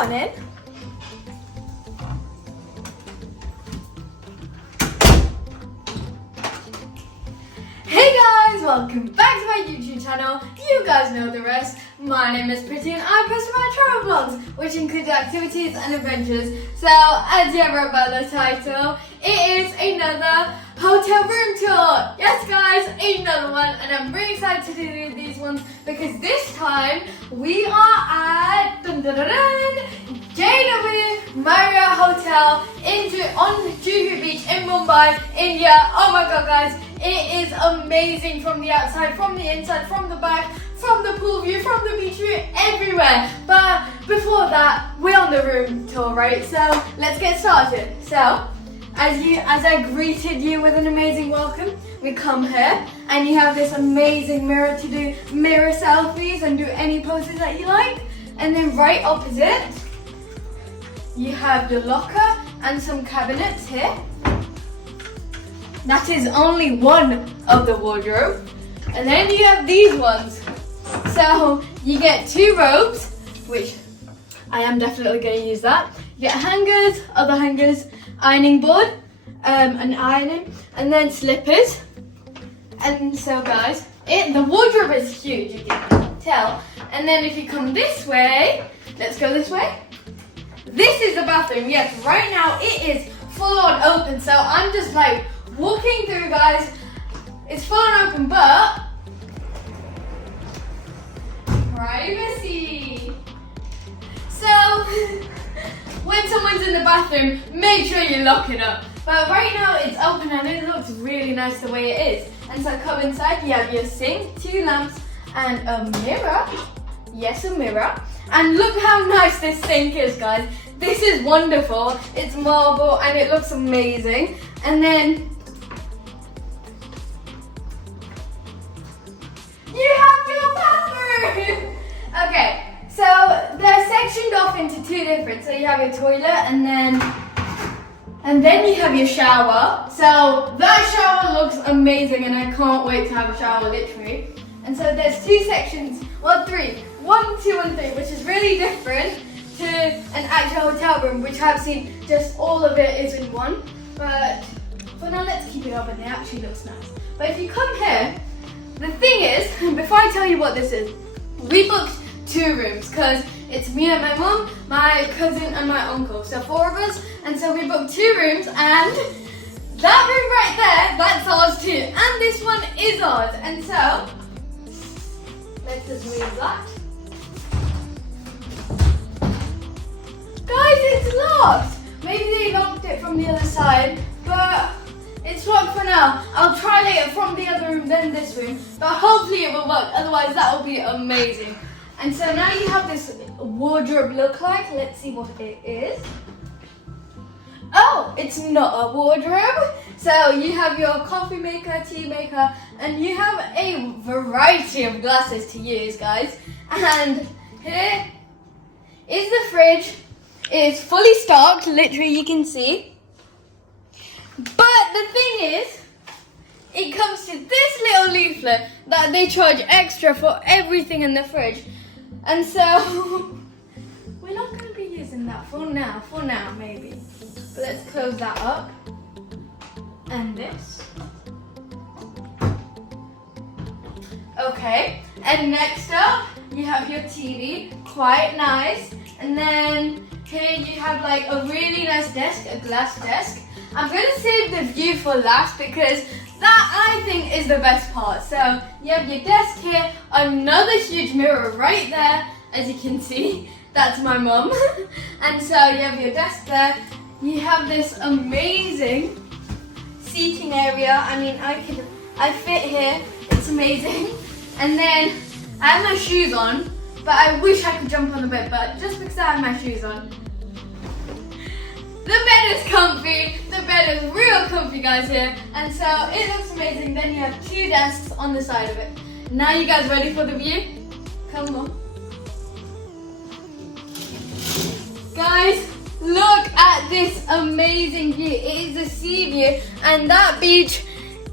morning. Hey guys, welcome back to my YouTube channel. You guys know the rest. My name is Pretty and I post my travel vlogs, which include activities and adventures. So, as you have read by the title, it is another hotel room tour. Yes guys, another one, and I'm really excited to do these ones because this time we are at JW Marriott Hotel on Juhu Beach in Mumbai, India. Oh my god guys, it is amazing from the outside, from the inside, from the back, from the pool view, from the beach view, everywhere. But before that, we're on the room tour, right? So let's get started. So as I greeted you with an amazing welcome, we come here and you have this amazing mirror to do mirror selfies and do any poses that you like. And then right opposite, you have the locker and some cabinets here. That is only one of the wardrobe. And then you have these ones. So you get two robes, which I am definitely going to use that. You get hangers, other hangers, ironing board, an ironing, and then slippers. And so guys, the wardrobe is huge, you can tell. And then if you come this way, let's go this way. This is the bathroom. Yes, right now it is full on open. So I'm just like walking through, guys. It's full on open, but privacy. So when someone's in the bathroom, make sure you lock it up. But right now it's open and it looks really nice the way it is. And so come inside, you have your sink, two lamps, and a mirror. Yes, a mirror. And look how nice this sink is, guys. This is wonderful. It's marble and it looks amazing. And then you have your bathroom. Okay, so they're sectioned off into two different. So you have your toilet and then you have your shower. So that shower looks amazing and I can't wait to have a shower, literally. And so there's two sections, well three, 1, 2 and 3, which is really different to an actual hotel room, which I've seen just all of it is in one. But for now, let's keep it open. It actually looks nice. But if you come here, the thing is, before I tell you what this is, we booked 2 rooms because it's me and my mum, my cousin and my uncle. So 4 of us, and so we booked 2 rooms, and that room right there, that's ours too. And this one is ours. And so, let's just move that. Guys, it's locked. Maybe they locked it from the other side, but it's locked for now. I'll try later from the other room, then this room, but hopefully it will work. Otherwise, that will be amazing. And so now you have this wardrobe look like. Let's see what it is. Oh, it's not a wardrobe. So you have your coffee maker, tea maker, and you have a variety of glasses to use, guys. And here is the fridge. It is fully stocked, literally you can see. But the thing is, it comes to this little leaflet that they charge extra for everything in the fridge. And so, we're not going to be using that for now maybe. But let's close that up. And this. Okay, and next up, you have your TV, quite nice. And then here you have like a really nice desk, a glass desk. I'm going to save the view for last because that I think is the best part. So you have your desk here, another huge mirror right there, as you can see. That's my mum. And so you have your desk there. You have this amazing seating area. I mean, I fit here. It's amazing. And then I have my shoes on, but I wish I could jump on the bed, but just because I have my shoes on. The bed is comfy. The bed is real comfy, guys, here. And so it looks amazing. Then you have 2 desks on the side of it. Now you guys ready for the view? Come on. Guys, look at this amazing view. It is a sea view, and that beach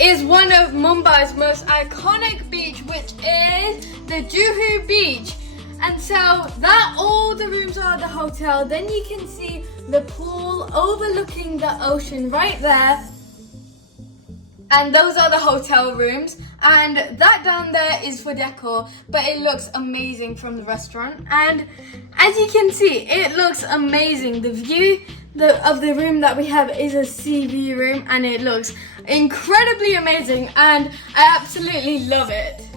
is one of Mumbai's most iconic beach, which is the Juhu beach. And so that all the rooms are at the hotel. Then you can see the pool overlooking the ocean right there. And those are the hotel rooms. And that down there is for decor, but it looks amazing from the restaurant. And as you can see, it looks amazing. The view of the room that we have is a sea view room, and it looks incredibly amazing, and I absolutely love it.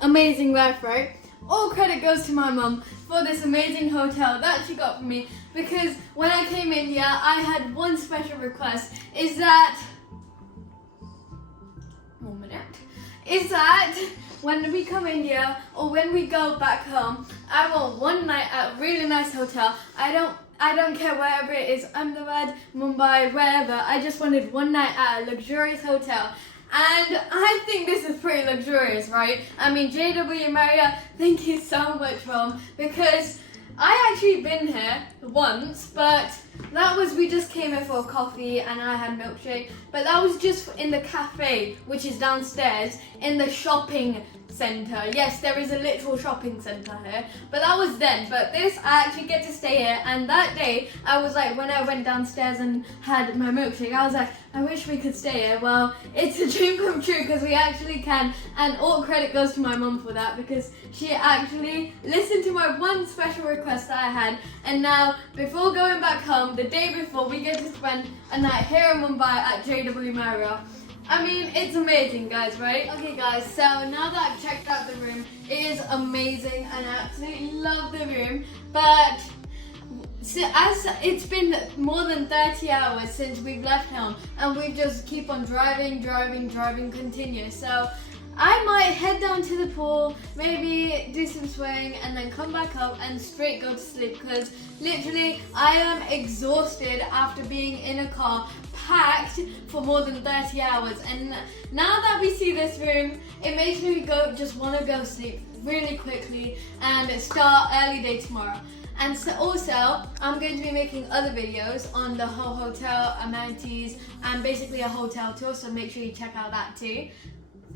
Amazing life, right? All credit goes to my mum for this amazing hotel that she got for me, because when I came in here, I had one special request, is that when we come in here or when we go back home, I want one night at a really nice hotel. I don't care wherever it is, Ahmedabad, Mumbai, wherever. I just wanted one night at a luxurious hotel. And I think this is pretty luxurious, right? I mean, JW Marriott, thank you so much, Mom, because I actually been here once, but we just came here for a coffee and I had milkshake, but that was just in the cafe, which is downstairs in the shopping centre. Yes, there is a literal shopping centre here, but that was then. But this, I actually get to stay here, and that day, I was like, when I went downstairs and had my milkshake, I was like, I wish we could stay here. Well, it's a dream come true because we actually can, and all credit goes to my mum for that, because she actually listened to my one special request that I had, and now, before going back home, the day before, we get to spend a night here in Mumbai at JW Marriott. I mean, it's amazing, guys, right? Okay, guys, so now that I've checked out the room, it is amazing, and I absolutely love the room, but as it's been more than 30 hours since we've left home, and we just keep on driving continuous, so I might head down to the pool, maybe do some swimming, and then come back up and straight go to sleep, because literally I am exhausted after being in a car packed for more than 30 hours, and now that we see this room, it makes me just want to go sleep really quickly and start early day tomorrow. And so also, I'm going to be making other videos on the whole hotel, amenities, and basically a hotel tour, so make sure you check out that too.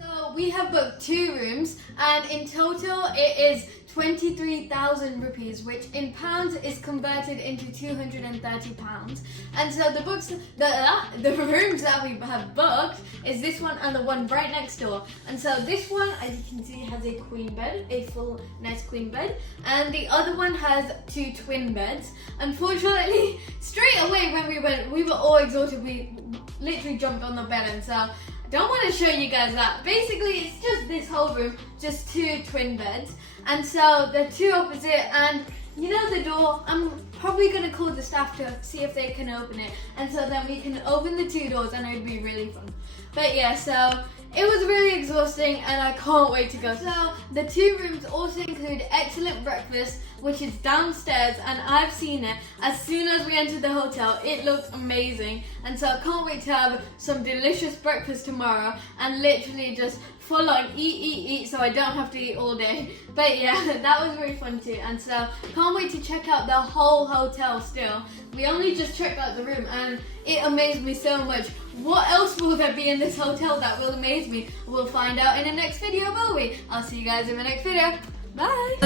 So we have booked 2 rooms, and in total it is 23,000 rupees, which in pounds is converted into 230 pounds. And so the rooms that we have booked is this one and the one right next door. And so this one, as you can see, has a queen bed, a full nice queen bed, and the other one has 2 twin beds. Unfortunately, straight away when we went, we were all exhausted. We literally jumped on the bed, and so don't want to show you guys that. Basically, it's just this whole room, just 2 twin beds. And so they're 2 opposite, and you know the door, I'm probably going to call the staff to see if they can open it. And so then we can open the 2 doors, and it would be really fun. But yeah, so It was really exhausting and I can't wait to go. So the 2 rooms also include excellent breakfast, which is downstairs, and I've seen it. As soon as we entered the hotel, it looked amazing. And so I can't wait to have some delicious breakfast tomorrow and literally just full on eat so I don't have to eat all day. But yeah, that was really fun too. And so can't wait to check out the whole hotel still. We only just checked out the room and it amazed me so much. What else will there be in this hotel that will amaze me? We'll find out in the next video, will we? I'll see you guys in the next video. Bye!